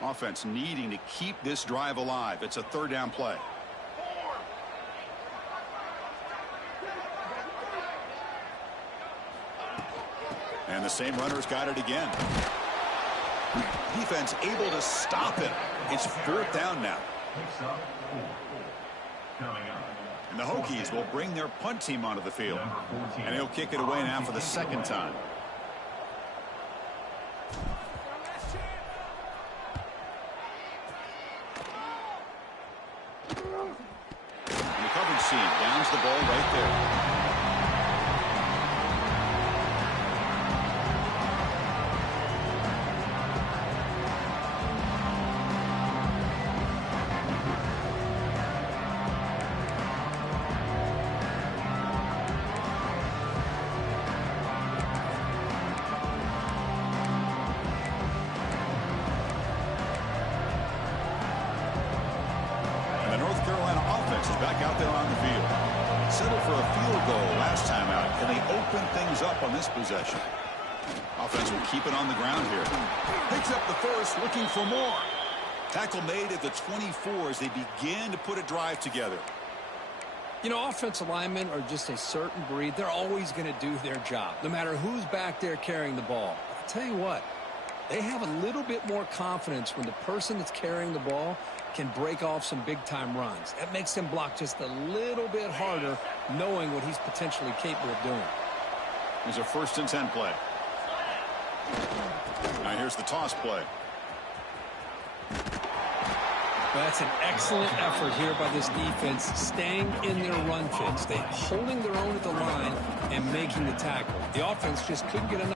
Offense needing to keep this drive alive. It's a third down play. And the same runner's got it again. Defense able to stop him. It's fourth down now. And the Hokies will bring their punt team onto the field. And he'll kick it away now for the second time. And the coverage team downs the ball right there. Back out there on the field. Settled for a field goal last time out. Can they open things up on this possession? Offense will keep it on the ground here. Picks up the first, looking for more. Tackle made at the 24 as they begin to put a drive together. You know, offensive linemen are just a certain breed. They're always going to do their job, no matter who's back there carrying the ball. I'll tell you what, they have a little bit more confidence when the person that's carrying the ball can break off some big-time runs. That makes him block just a little bit harder, knowing what he's potentially capable of doing. Here's a 1st and 10 play. Now here's the toss play. That's an excellent effort here by this defense, staying in their run fits. They're holding their own at the line and making the tackle. The offense just couldn't get enough.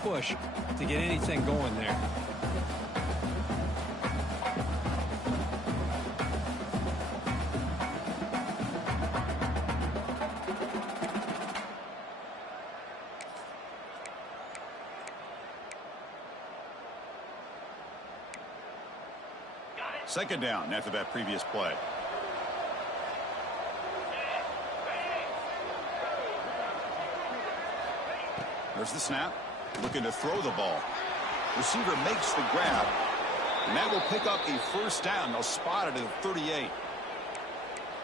Push to get anything going there. Second down after that previous play. There's the snap. Looking to throw the ball. Receiver makes the grab. And that will pick up a first down. They'll spot it at 38.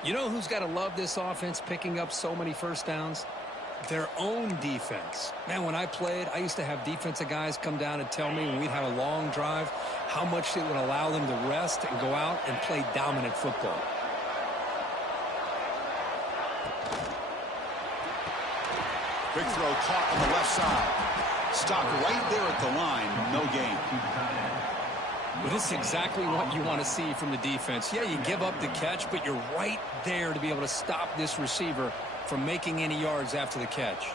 You know who's got to love this offense picking up so many first downs? Their own defense. Man, when I played, I used to have defensive guys come down and tell me when we'd have a long drive how much it would allow them to rest and go out and play dominant football. Big throw caught on the left side. Stopped right there at the line. No gain. Well, this is exactly what you want to see from the defense. Yeah, you give up the catch, but you're right there to be able to stop this receiver from making any yards after the catch.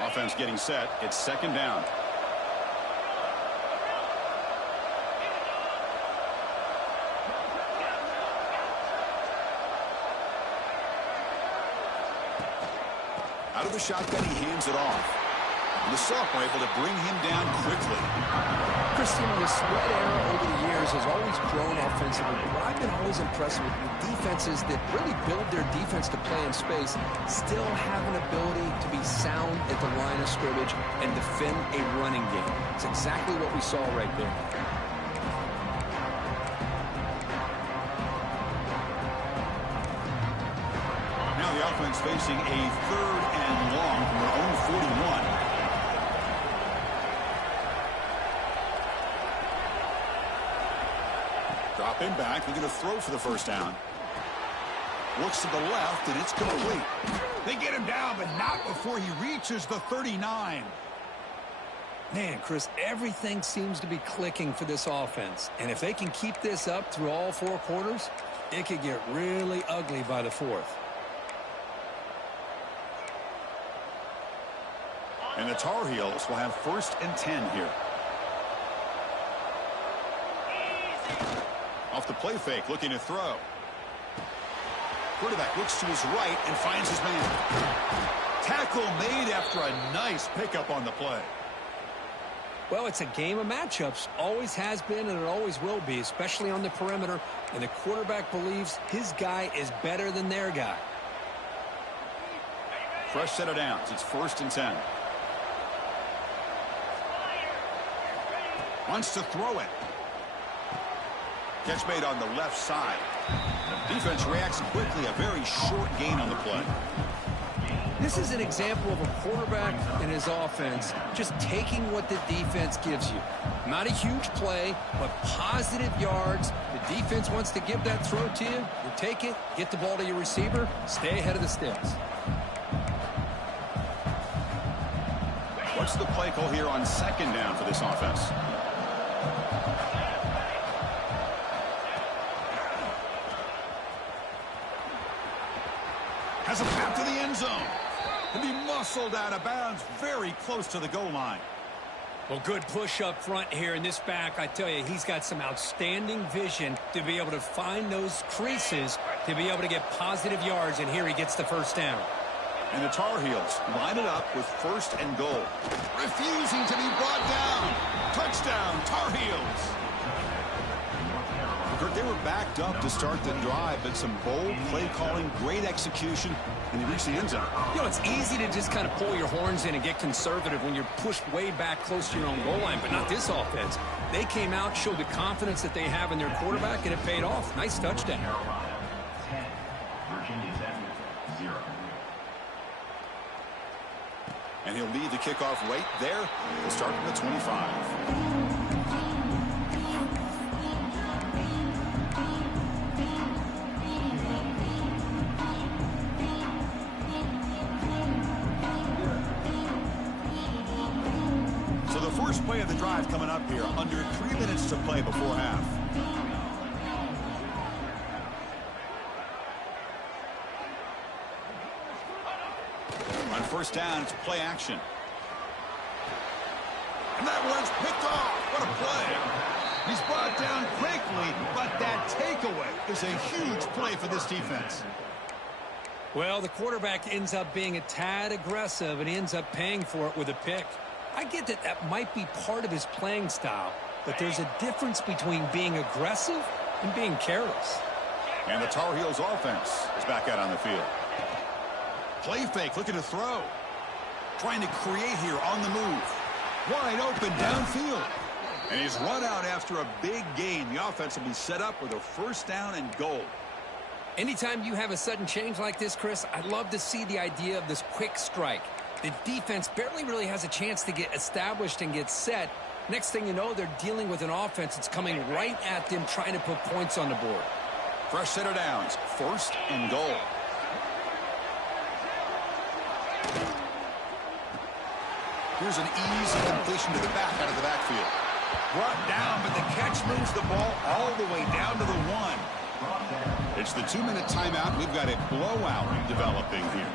Offense getting set. It's second down. Out of the shotgun, he hands it off. And the sophomore able to bring him down quickly. Christian, the spread era over the years has always grown offensively. But I've been always impressed with defenses that really build their defense to play in space, still have an ability to be sound at the line of scrimmage and defend a running game. It's exactly what we saw right there. offense facing a 3rd and long from their own 41. Dropping back, looking to throw for the first down. Looks to the left, and it's complete. They get him down, but not before he reaches the 39. Man, Chris, everything seems to be clicking for this offense. And if they can keep this up through all 4 quarters, it could get really ugly by the 4th. And the Tar Heels will have 1st and 10 here. Off the play fake, looking to throw. Quarterback looks to his right and finds his man. Tackle made after a nice pickup on the play. Well, it's a game of matchups. Always has been, and it always will be, especially on the perimeter. And the quarterback believes his guy is better than their guy. Fresh set of downs. It's 1st and 10. Wants to throw it. Catch made on the left side. Defense reacts quickly. A very short gain on the play. This is an example of a quarterback and his offense just taking what the defense gives you. Not a huge play, but positive yards. The defense wants to give that throw to you. You take it, get the ball to your receiver, stay ahead of the sticks. What's the play call here on 2nd down for this offense? Has a path to the end zone. And be muscled out of bounds very close to the goal line. Well, good push up front here in this back. I tell you, he's got some outstanding vision to be able to find those creases to be able to get positive yards, and here he gets the first down. And the Tar Heels line it up with 1st and goal. Refusing to be brought down. Touchdown, Tar Heels. Kurt, they were backed up to start the drive, but some bold play calling, great execution, and they reached the end zone. You know, it's easy to just kind of pull your horns in and get conservative when you're pushed way back close to your own goal line, but not this offense. They came out, showed the confidence that they have in their quarterback, and it paid off. Nice touchdown. And he'll lead the kickoff right there. We'll start from the 25. First play of the drive coming up here. Under 3 minutes to play before half. On 1st down, it's play action. And that one's picked off. What a play. He's brought down quickly, but that takeaway is a huge play for this defense. Well, the quarterback ends up being a tad aggressive, and he ends up paying for it with a pick. I get that that might be part of his playing style, but there's a difference between being aggressive and being careless. And the Tar Heels offense is back out on the field. Play fake, looking to throw. Trying to create here on the move. Wide open downfield. And he's run out after a big gain. The offense will be set up with a 1st down and goal. Anytime you have a sudden change like this, Chris, I'd love to see the idea of this quick strike. The defense barely really has a chance to get established and get set. Next thing you know, they're dealing with an offense that's coming right at them, trying to put points on the board. Fresh set of downs, 1st and goal. Here's an easy completion to the back out of the backfield. Brought down, but the catch moves the ball all the way down to the 1. It's the 2-minute timeout. We've got a blowout developing here.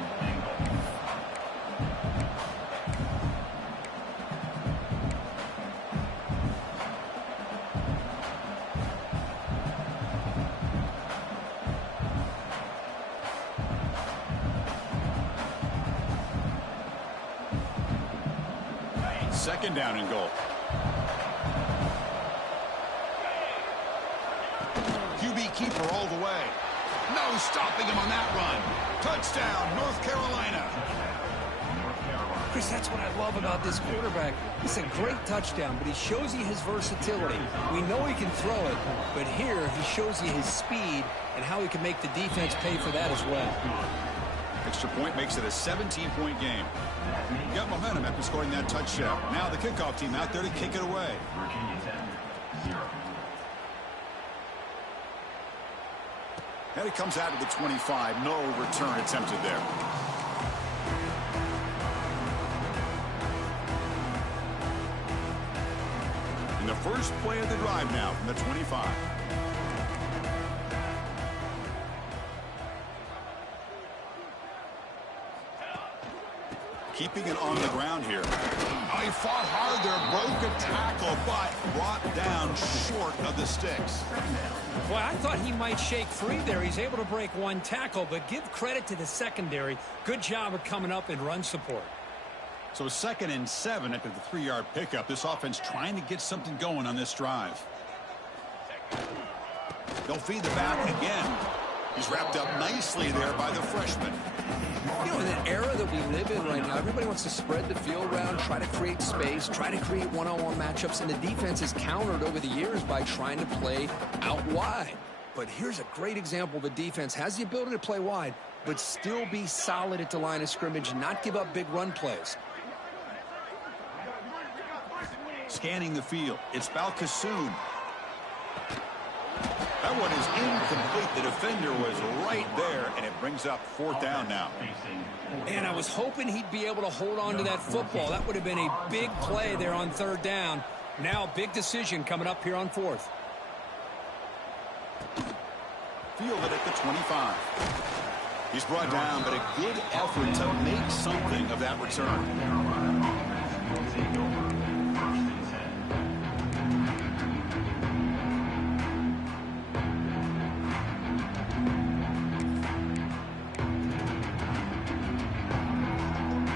Second down and goal. QB keeper all the way. No stopping him on that run. Touchdown, North Carolina. Chris, that's what I love about this quarterback. It's a great touchdown, but he shows you his versatility. We know he can throw it, but here he shows you his speed and how he can make the defense pay for that as well. extra point makes it a 17-point game. Got momentum after scoring that touchdown. Now the kickoff team out there to kick it away. And it comes out to the 25. No return attempted there. And the first play of the drive now from the 25. Keeping it on the ground here. Oh, he fought hard there, broke a tackle, but brought down short of the sticks. Boy, I thought he might shake free there. He's able to break one tackle, but give credit to the secondary. Good job of coming up in run support. So 2nd and 7 after the 3-yard pickup. This offense trying to get something going on this drive. They'll feed the back again. He's wrapped up nicely there by the freshman. You know, in an era that we live in right now, everybody wants to spread the field around, try to create space, try to create one-on-one matchups, and the defense is countered over the years by trying to play out wide. But here's a great example. The defense has the ability to play wide, but still be solid at the line of scrimmage, not give up big run plays. Scanning the field. It's Balkasoon. That one is incomplete. The defender was right there, and it brings up 4th down now. And I was hoping he'd be able to hold on to that football. That would have been a big play there on 3rd down. Now, big decision coming up here on 4th. Fielded at the 25. He's brought down, but a good effort to make something of that return.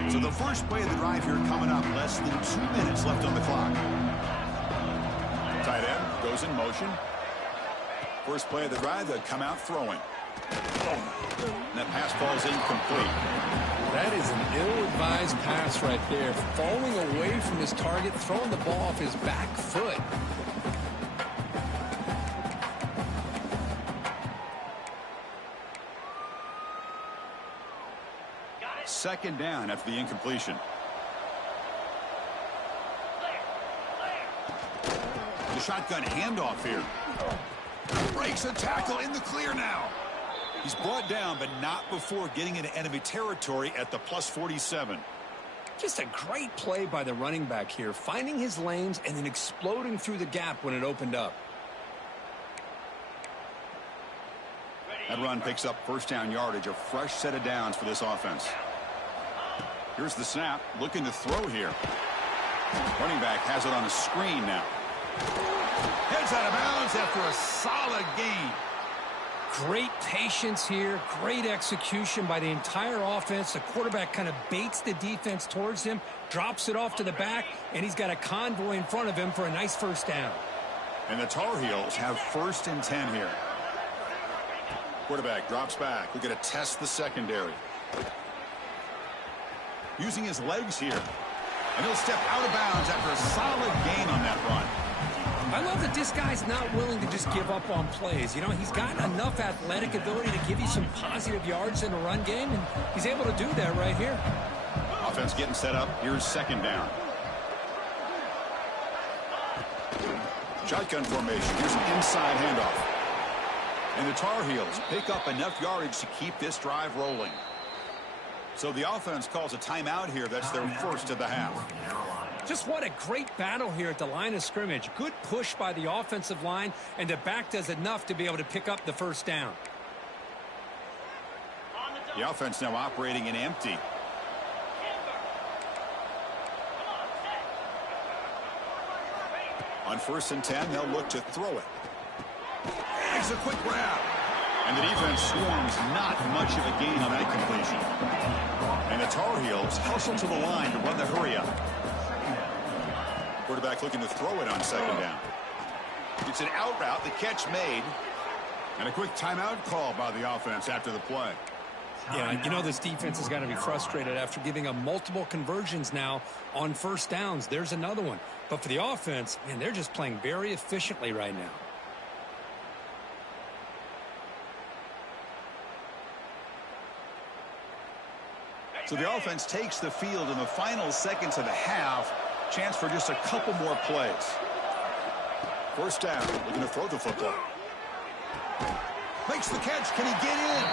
So the first play of the drive here coming up. Less than 2 minutes left on the clock. Tight end goes in motion. First play of the drive, they'll come out throwing. And that pass falls incomplete. That is an ill-advised pass right there. Falling away from his target, throwing the ball off his back foot. 2nd down after the incompletion. The shotgun handoff here. Breaks a tackle in the clear now. He's brought down, but not before getting into enemy territory at the +47. Just a great play by the running back here, finding his lanes and then exploding through the gap when it opened up. That run picks up 1st down yardage, a fresh set of downs for this offense. Here's the snap, looking to throw here. Running back has it on a screen now. Heads out of bounds after a solid gain. Great patience here, great execution by the entire offense. The quarterback kind of baits the defense towards him, drops it off to the back, and he's got a convoy in front of him for a nice 1st down. And the Tar Heels have 1st and 10 here. Quarterback drops back. We're going to test the secondary. Using his legs here. And he'll step out of bounds after a solid gain on that run. I love that this guy's not willing to just give up on plays. You know, he's got enough athletic ability to give you some positive yards in the run game, and he's able to do that right here. Offense getting set up. Here's 2nd down. Shotgun formation. Here's an inside handoff. And the Tar Heels pick up enough yardage to keep this drive rolling. So the offense calls a timeout here. That's their 1st of the half. Just what a great battle here at the line of scrimmage. Good push by the offensive line, and the back does enough to be able to pick up the 1st down. The offense now operating in empty. On 1st and 10, they'll look to throw it. Makes a quick grab. And the defense swarms not much of a gain on that completion. And the Tar Heels hustle to the line to run the hurry up. Quarterback looking to throw it on 2nd down. It's an out route, the catch made. And a quick timeout call by the offense after the play. Yeah, you know this defense has got to be frustrated after giving up multiple conversions now on 1st downs. There's another one. But for the offense, man, they're just playing very efficiently right now. So the offense takes the field in the final seconds of the half. Chance for just a couple more plays. First down, looking to throw the football. Makes the catch. Can he get in?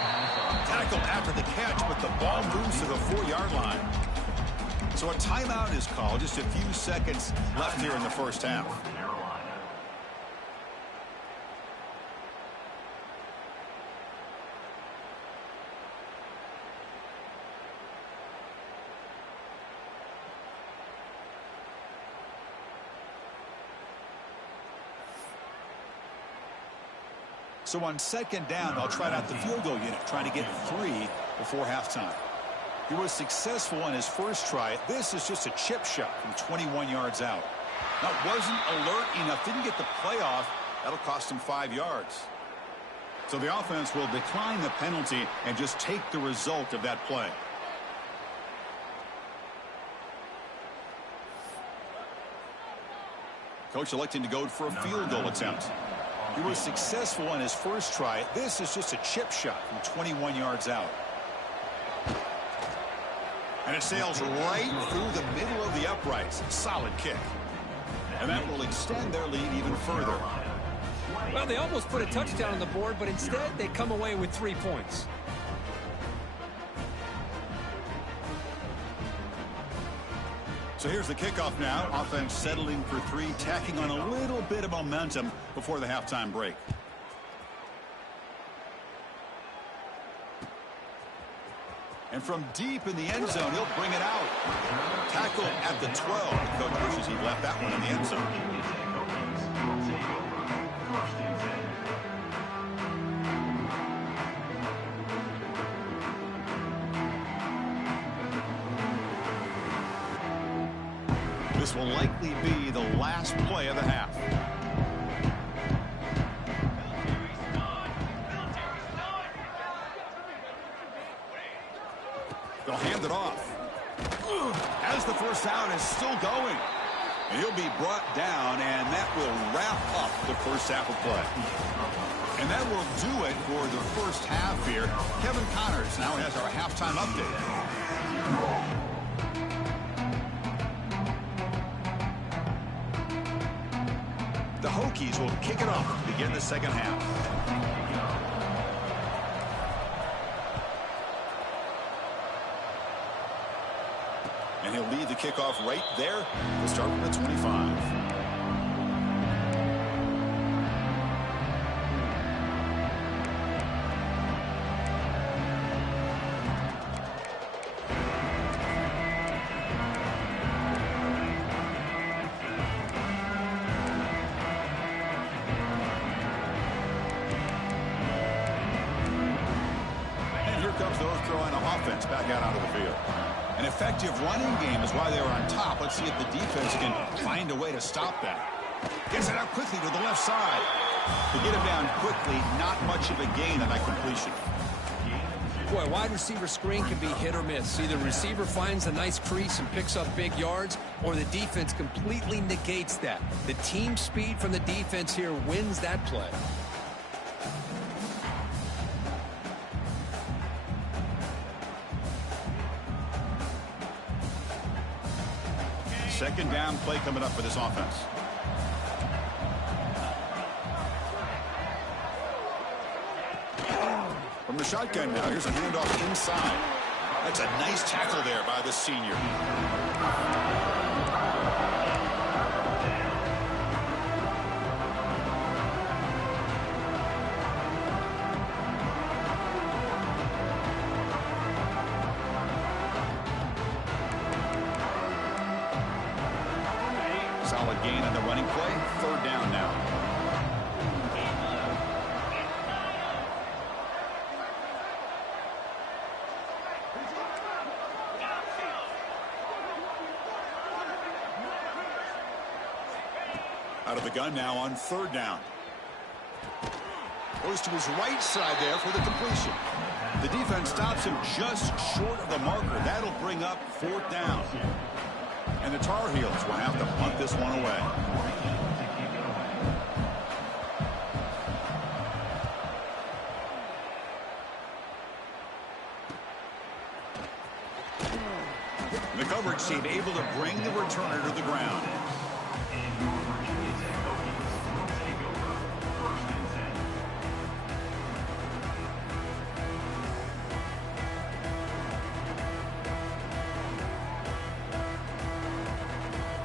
Tackle after the catch, but the ball moves to the 4-yard line. So a timeout is called. Just a few seconds left here in the first half. So on second down, they'll try out the field goal unit, trying to get 3 before halftime. He was successful on his first try. This is just a chip shot from 21 yards out. Now, wasn't alert enough, didn't get the play off. That'll cost him 5 yards. So the offense will decline the penalty and just take the result of that play. Coach electing to go for a field goal attempt. He was successful on his first try. This is just a chip shot from 21 yards out. And it sails right through the middle of the uprights. Solid kick. And that will extend their lead even further. Well, they almost put a touchdown on the board, but instead they come away with 3 points. So here's the kickoff now. Offense settling for 3, tacking on a little bit of momentum before the halftime break. And from deep in the end zone, he'll bring it out. Tackle at the 12. The coach wishes he left that one in the end zone. This will likely be the last play of the half. They'll hand it off. As the first down is still going. And he'll be brought down, and that will wrap up the first half of play. And that will do it for the first half here. Kevin Connors now has our halftime update. The Hokies will kick it off to begin the second half. And he'll lead the kickoff right there. We'll start from the 25. Back out onto the field. An effective running game is why they were on top. Let's see if the defense can find a way to stop that. Gets it out quickly to the left side. To get him down quickly, not much of a gain on that completion. Boy, wide receiver screen can be hit or miss. Either receiver finds a nice crease and picks up big yards, or the defense completely negates that. The team speed from the defense here wins that play. Second down play coming up for this offense. From the shotgun now, here's a handoff inside. That's a nice tackle there by the senior. Solid gain on the running play. Third down now. Out of the gun now on third down. Goes to his right side there for the completion. The defense stops him just short of the marker. That'll bring up fourth down. And the Tar Heels will have to punt this one away. yard save, able to bring the returner to the ground.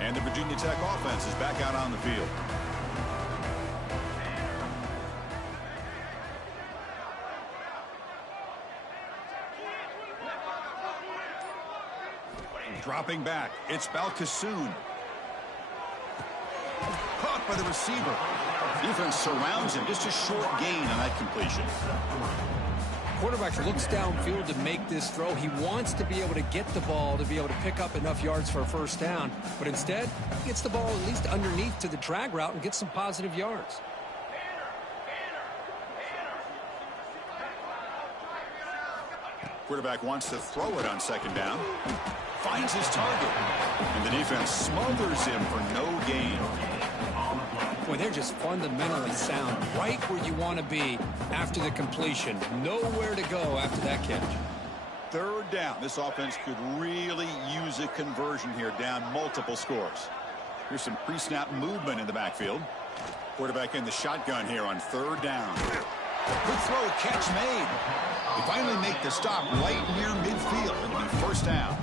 And the Virginia Tech offense is back out on the field. Dropping back, it's Balkasoon. Caught by the receiver. Defense surrounds him. Just a short gain on that completion. Quarterback looks downfield to make this throw. He wants to be able to get the ball to be able to pick up enough yards for a first down. But instead, he gets the ball at least underneath to the drag route and gets some positive yards. Quarterback wants to throw it on second down. Finds his target. And the defense smothers him for no gain. Boy, they're just fundamentally sound right where you want to be after the completion. Nowhere to go after that catch. Third down. This offense could really use a conversion here, down multiple scores. Here's some pre-snap movement in the backfield. Quarterback in the shotgun here on third down. Good throw, catch made. They finally make the stop right near midfield. It'll be first down.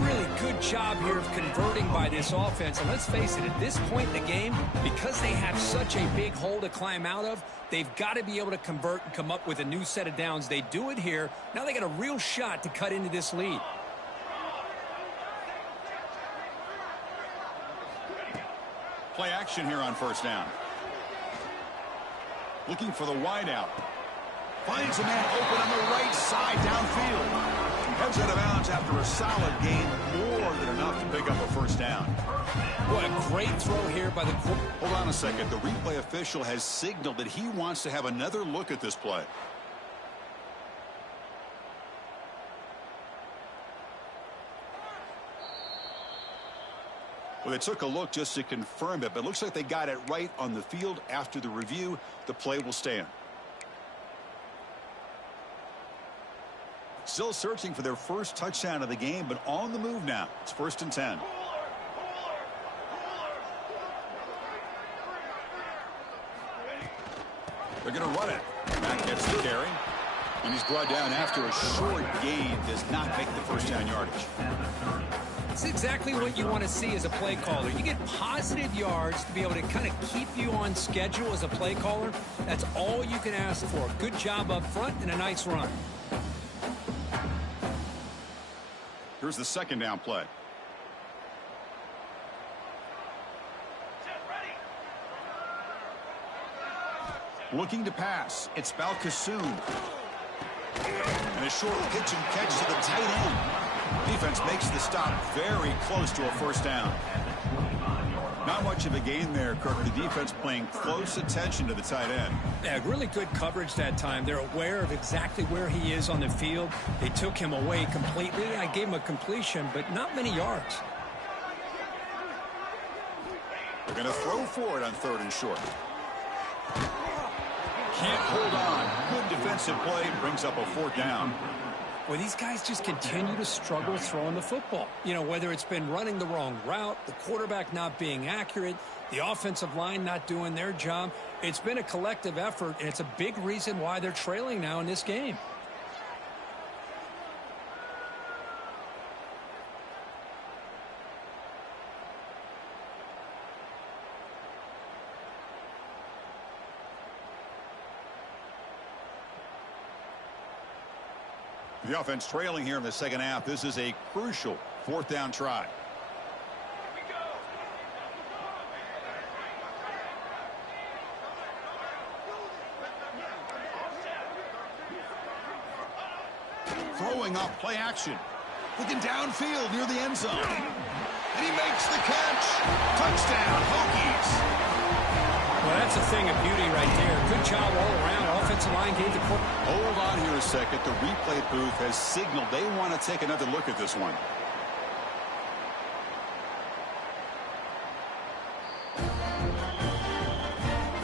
Really good job here of converting by this offense. And let's face it, at this point in the game, because they have such a big hole to climb out of, they've got to be able to convert and come up with a new set of downs. They do it here. Now they got a real shot to cut into this lead. Play action here on first down. Looking for the wideout. Finds a man open on the right side downfield. Heads out of bounds after a solid gain, more than enough to pick up a first down. What a great throw here by the quarterback. Hold on a second. The replay official has signaled that he wants to have another look at this play. Well, they took a look just to confirm it, but it looks like they got it right on the field. After the review, the play will stand. Still searching for their first touchdown of the game, but on the move now. It's 1st and 10. They're going to run it. Matt gets the carry. And he's brought down after a short gain. Does not make the first down yardage. It's exactly what you want to see as a play caller. You get positive yards to be able to kind of keep you on schedule as a play caller. That's all you can ask for. Good job up front and a nice run. Here's the second down play. Looking to pass. It's Balkasoon. And a short pitch and catch to the tight end. Defense makes the stop very close to a first down. Not much of a gain there, Kirk. The defense paying close attention to the tight end. Yeah, really good coverage that time. They're aware of exactly where he is on the field. They took him away completely. I gave him a completion, but not many yards. They're going to throw for it on 3rd and short. Can't hold on. Good defensive play. Brings up a 4th down. Well, these guys just continue to struggle throwing the football. You know, whether it's been running the wrong route, the quarterback not being accurate, the offensive line not doing their job. It's been a collective effort, and it's a big reason why they're trailing now in this game. The offense trailing here in the second half. This is a crucial 4th down try. Throwing up, play action. Looking downfield near the end zone. And he makes the catch. Touchdown, Hokies. Well, that's a thing of beauty right there. Good job all around. Offensive line gave the quarterback. Hold on here a second. The replay booth has signaled they want to take another look at this one.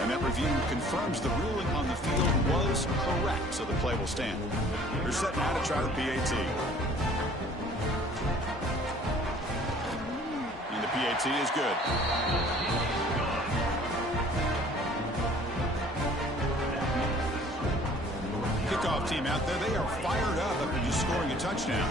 And that review confirms the ruling on the field was correct, so the play will stand. They're set now to try the PAT. tee is good. Kickoff team out there. They are fired up after just scoring a touchdown.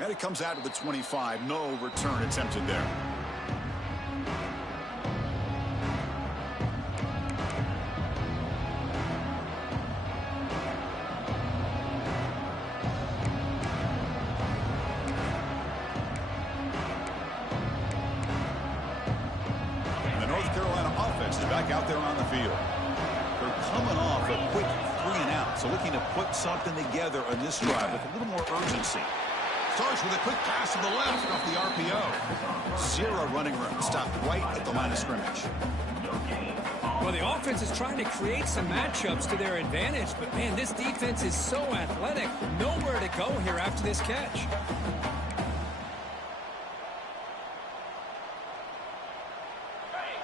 And it comes out to the 25. No return attempted there. And the North Carolina offense is back out there on the field. They're coming off a quick 3-and-out, so looking to put something together on this drive with a little more urgency. Starts with a quick pass to the left off the RPO. Zero running room. Stopped right at the line of scrimmage. Well, the offense is trying to create some matchups to their advantage, but, man, this defense is so athletic. Nowhere to go here after this catch.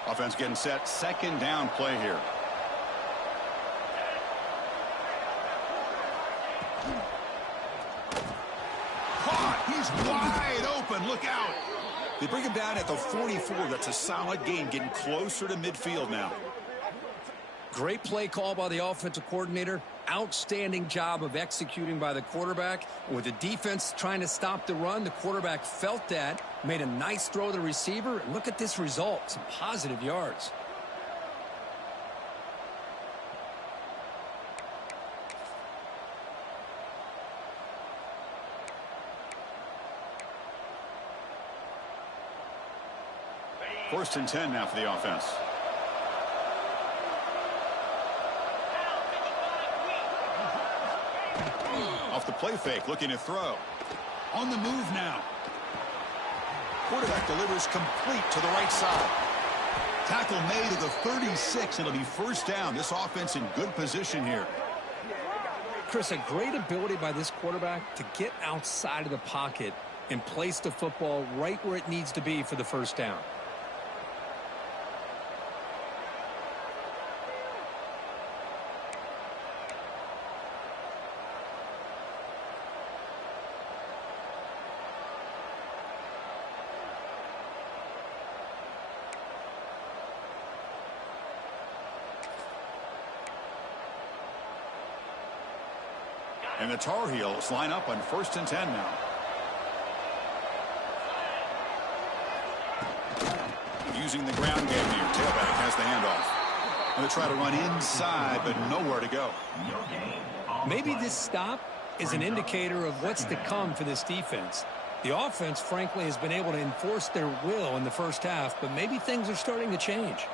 Offense getting set. Second down play here. He's wide open. Look out. They bring him down at the 44. That's a solid gain, getting closer to midfield now. Great play call by the offensive coordinator. Outstanding job of executing by the quarterback. With the defense trying to stop the run, the quarterback felt that, made a nice throw to the receiver. And look at this result. Some positive yards. First and 10 now for the offense. Off the play fake, looking to throw. On the move now. Quarterback delivers complete to the right side. Tackle made at the 36. It'll be first down. This offense in good position here. Chris, a great ability by this quarterback to get outside of the pocket and place the football right where it needs to be for the first down. And the Tar Heels line up on first and 10 now. Using the ground game here. Tailback has the handoff. Going to try to run inside, but nowhere to go. Maybe this stop is an indicator of what's to come for this defense. The offense, frankly, has been able to enforce their will in the first half, but maybe things are starting to change.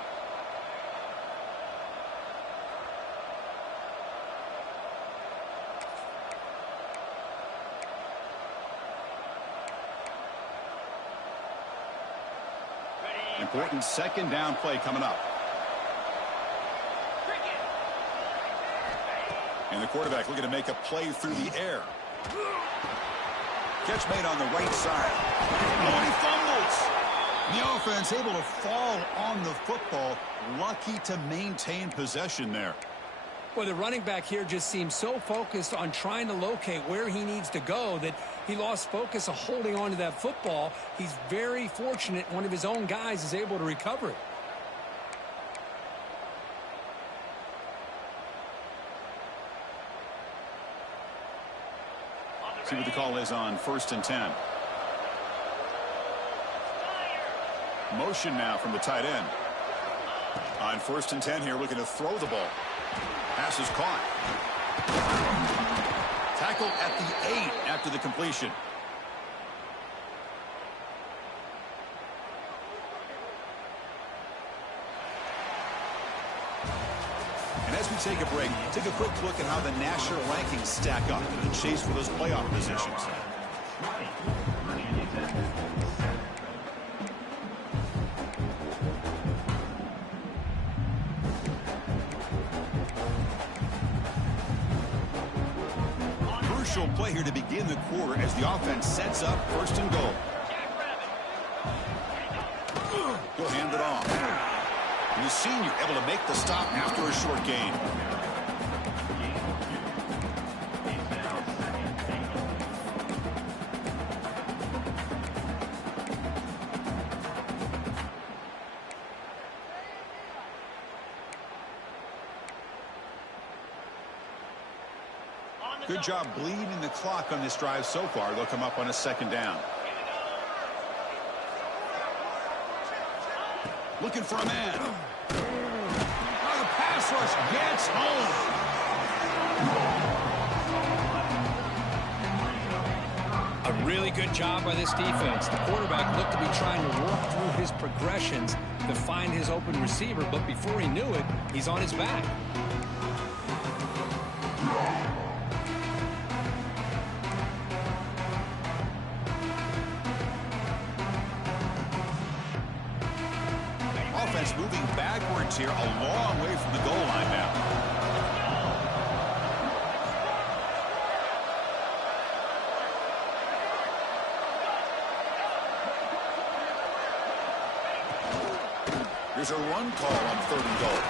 Important second down play coming up. And the quarterback looking to make a play through the air. Catch made on the right side. Oh, and he fumbles. The offense able to fall on the football. Lucky to maintain possession there. Well, the running back here just seems so focused on trying to locate where he needs to go that he lost focus of holding on to that football. He's very fortunate one of his own guys is able to recover it. See what the call is on first and 10. Motion now from the tight end. On first and 10 here, looking to throw the ball. Pass is caught. Tackle at the 8 after the completion. And as we take a break, take a quick look at how the national rankings stack up in the chase for those playoff positions. Crucial play here to begin the quarter as the offense sets up first and goal. the senior able to make the stop after a short gain. Good job bleeding the clock on this drive so far. They'll come up on a second down. Looking for a man. Oh, the pass rush gets home. A really good job by this defense. The quarterback looked to be trying to work through his progressions to find his open receiver, but before he knew it, he's on his back. Offense moving backwards here, a long way from the goal line now. Here's a run call on 3rd and goal.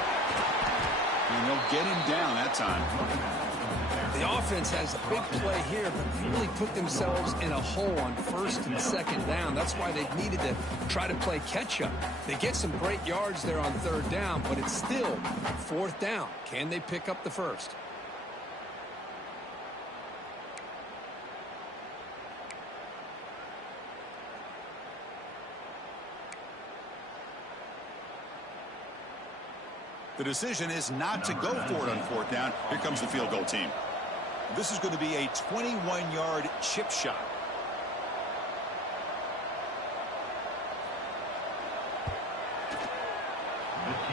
And they'll get him down that time. The offense has a big play here, but they really put themselves in a hole on 1st and 2nd down. That's why they've needed to try to play catch-up. They get some great yards there on 3rd down, but it's still 4th down. Can they pick up the 1st? The decision is not to go for it on 4th down. Here comes the field goal team. This is going to be a 21-yard chip shot.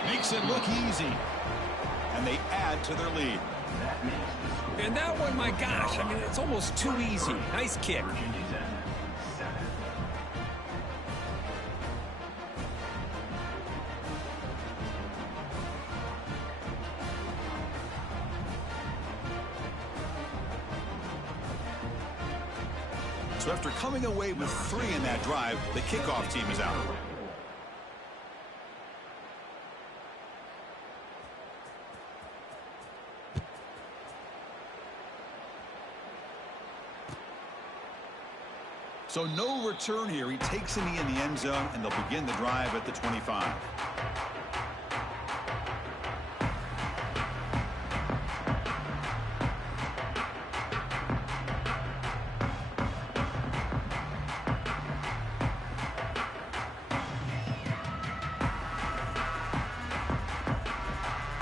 Makes it look easy. And they add to their lead. And that one, my gosh, I mean, it's almost too easy. Nice kick. So after coming away with 3 in that drive, the kickoff team is out. So no return here. He takes a knee in the end zone, and they'll begin the drive at the 25.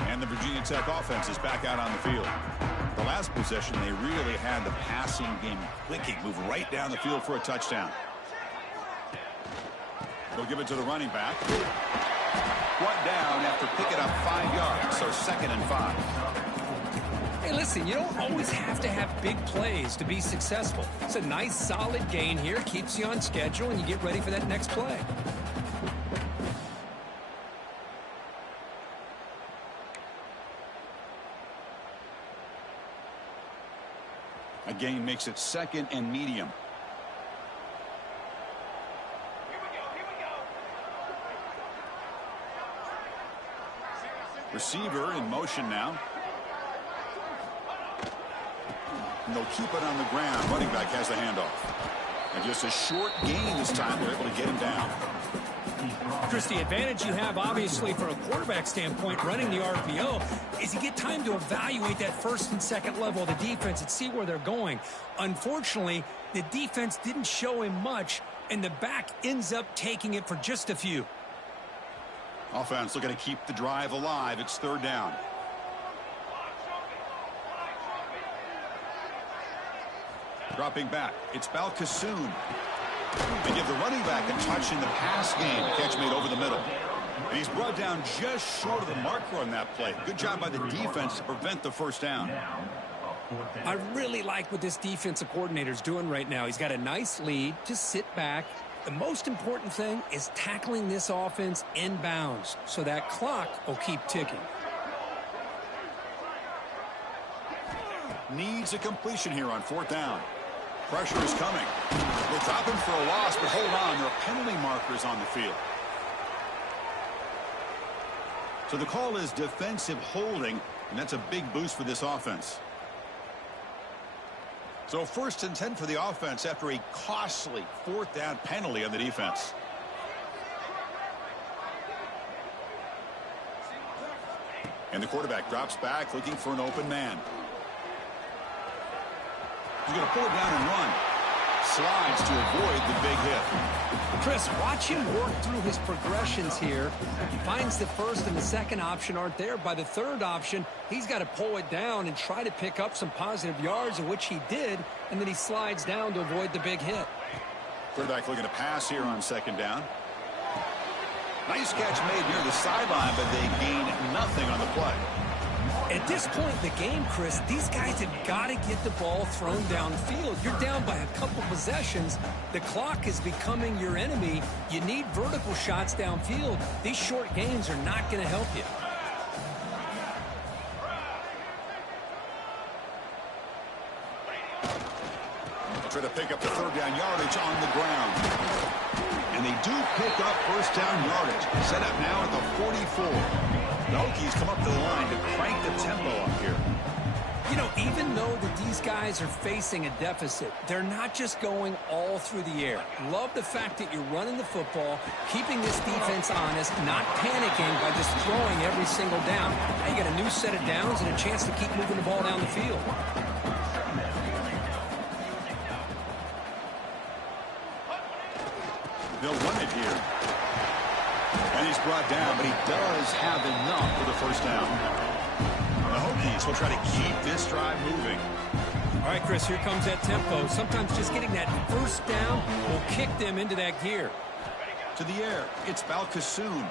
And the Virginia Tech offense is back out on the field. The last possession, they really had the passing game clicking, move right down the field for a touchdown. They'll give it to the running back. One down after picking up 5 yards, so 2nd and 5. Hey, listen, you don't always have to have big plays to be successful. It's a nice, solid gain here, keeps you on schedule, and you get ready for that next play. A gain makes it 2nd and medium. Receiver in motion now. And they'll keep it on the ground. Running back has the handoff. And just a short gain this time. They're able to get him down. Chris, the advantage you have, obviously, from a quarterback standpoint, running the RPO, is you get time to evaluate that 1st and 2nd level of the defense and see where they're going. Unfortunately, the defense didn't show him much, and the back ends up taking it for just a few. Offense looking to keep the drive alive. It's 3rd down. Dropping back. It's Balkasoon. They give the running back a touch in the pass game. Catch made over the middle. And he's brought down just short of the marker on that play. Good job by the defense to prevent the 1st down. I really like what this defensive coordinator is doing right now. He's got a nice lead. Just sit back. The most important thing is tackling this offense inbounds so that clock will keep ticking. Needs a completion here on 4th down. Pressure is coming. They drop him for a loss, but hold on. There are penalty markers on the field. So the call is defensive holding, and that's a big boost for this offense. So 1st and 10 for the offense after a costly 4th down penalty on the defense. And the quarterback drops back looking for an open man. He's going to pull it down and run. Slides to avoid the big hit. Chris, watch him work through his progressions here. He finds the 1st and the 2nd option aren't there. By the 3rd option, he's got to pull it down and try to pick up some positive yards, of which he did, and then he slides down to avoid the big hit. Quarterback looking to pass here on 2nd down. Nice catch made near the sideline, but they gain nothing on the play. At this point in the game, Chris, these guys have got to get the ball thrown downfield. You're down by a couple possessions. The clock is becoming your enemy. You need vertical shots downfield. These short games are not going to help you. Try to pick up the 3rd down yardage on the ground. And they do pick up 1st down yardage. Set up now at the 44. The Hokies come up to the line to crank the tempo up here. You know, even though that these guys are facing a deficit, they're not just going all through the air. Love the fact that you're running the football, keeping this defense honest, not panicking by just throwing every single down. Now you got a new set of downs and a chance to keep moving the ball down the field. They'll run it here. And he's brought down, but he does have enough for the 1st down. The Hokies will try to keep this drive moving. All right, Chris, here comes that tempo. Sometimes just getting that 1st down will kick them into that gear. To the air, it's Balkasoon.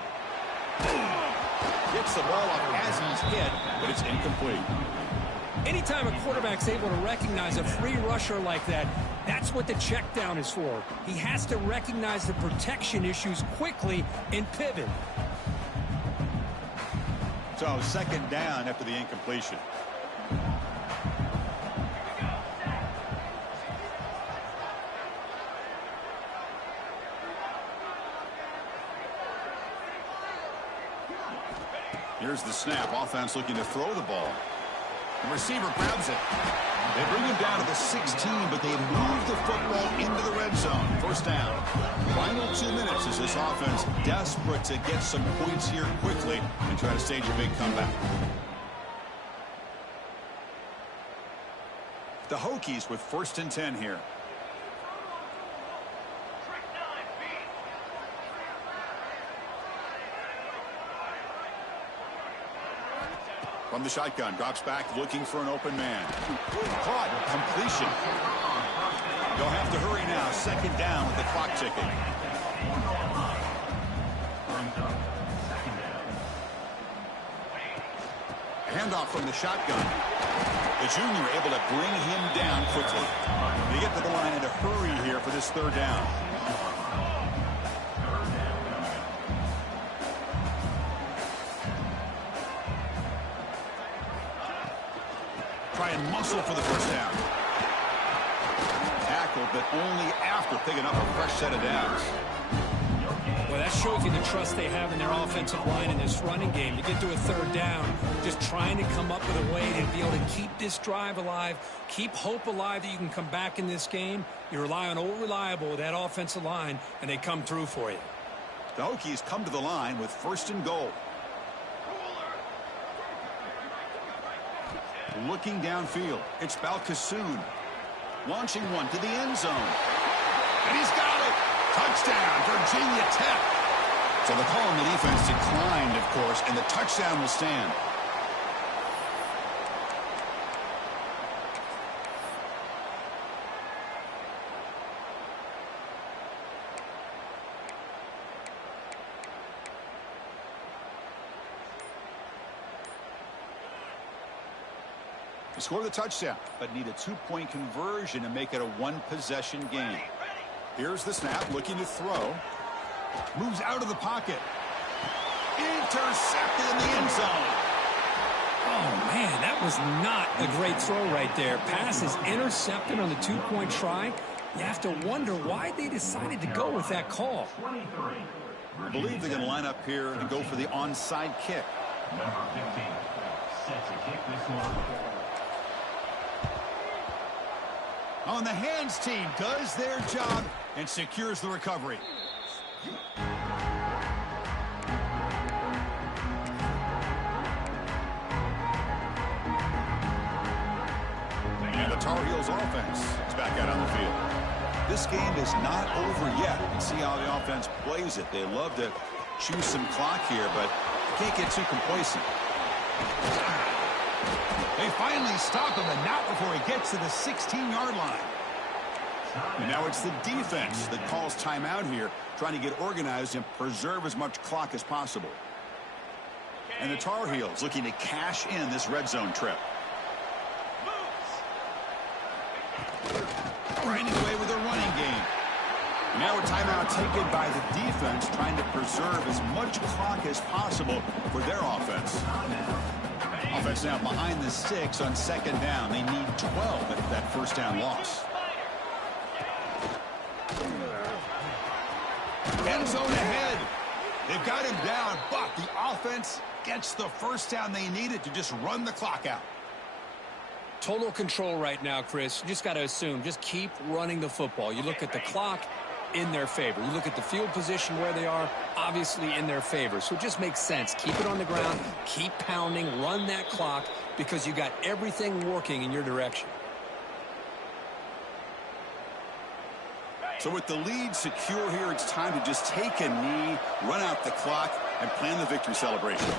Gets the ball up as he's hit, but it's incomplete. Anytime a quarterback's able to recognize a free rusher like that, that's what the check down is for. He has to recognize the protection issues quickly and pivot. So 2nd down after the incompletion. Here's the snap. Offense looking to throw the ball. The receiver grabs it. They bring him down to the 16, but they move the football into the red zone. 1st down. Final 2 minutes as this offense desperate to get some points here quickly and try to stage a big comeback. The Hokies with 1st and 10 here. From the shotgun, drops back, looking for an open man. Caught, completion. They'll have to hurry now. 2nd down with the clock ticking. Handoff from the shotgun. The junior able to bring him down quickly. They get to the line in a hurry here for this 3rd down. Try and muscle for the 1st down. Tackled, but only after picking up a fresh set of downs. Well, that shows you the trust they have in their offensive line in this running game. To get to a 3rd down, just trying to come up with a way to be able to keep this drive alive, keep hope alive that you can come back in this game. You rely on Old Reliable with that offensive line, and they come through for you. The Hokies come to the line with 1st and goal. Looking downfield, it's Balkasoon. Launching one to the end zone. And he's got it! Touchdown, Virginia Tech! So the call on the defense declined, of course, and the touchdown will stand. They score the touchdown, but need a 2-point conversion to make it a 1-possession game. Here's the snap, looking to throw. Moves out of the pocket. Intercepted in the end zone. Oh, man, that was not a great throw right there. Pass is intercepted on the 2-point try. You have to wonder why they decided to go with that call. I believe they're going to line up here and go for the onside kick. Number 15, set to kick this one. On the hands team does their job and secures the recovery. And the Tar Heels offense is back out on the field. This game is not over yet. You see how the offense plays it. They love to chew some clock here, but can't get too complacent. They finally stop him, and not before he gets to the 16-yard line. And now it's the defense that calls timeout here, trying to get organized and preserve as much clock as possible. And the Tar Heels looking to cash in this red zone trip. Grinding away with a running game. And now a timeout taken by the defense, trying to preserve as much clock as possible for their offense. Offense now behind the 6 on second down. They need 12 after that first down loss. End zone ahead. They've got him down, but the offense gets the first down they needed to just run the clock out. Total control right now, Chris. You just got to assume, just keep running the football. You look at the clock, in their favor. You look at the field position where they are, obviously in their favor. So it just makes sense. Keep it on the ground, keep pounding, run that clock, because you got everything working in your direction. So with the lead secure here, it's time to just take a knee, run out the clock, and plan the victory celebration.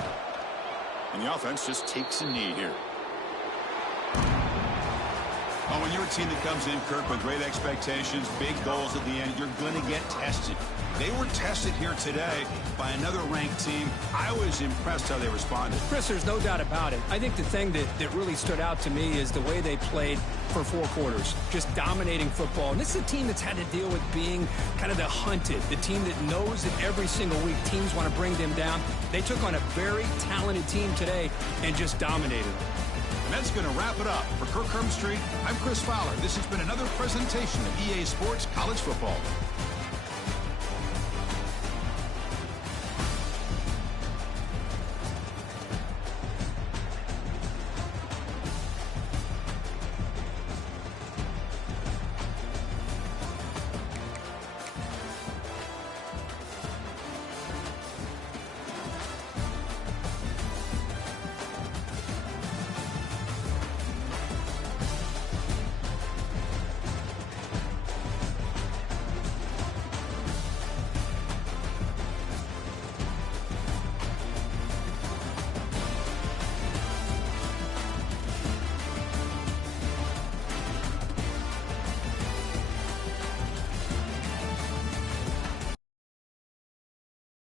And the offense just takes a knee here. Oh, when you're a team that comes in, Kirk, with great expectations, big goals at the end, you're going to get tested. They were tested here today by another ranked team. I was impressed how they responded. Chris, there's no doubt about it. I think the thing that really stood out to me is the way they played for 4 quarters, just dominating football. And this is a team that's had to deal with being kind of the hunted, the team that knows that every single week teams want to bring them down. They took on a very talented team today and just dominated them. And that's going to wrap it up. For Kirk Street, I'm Chris Fowler. This has been another presentation of EA Sports College Football.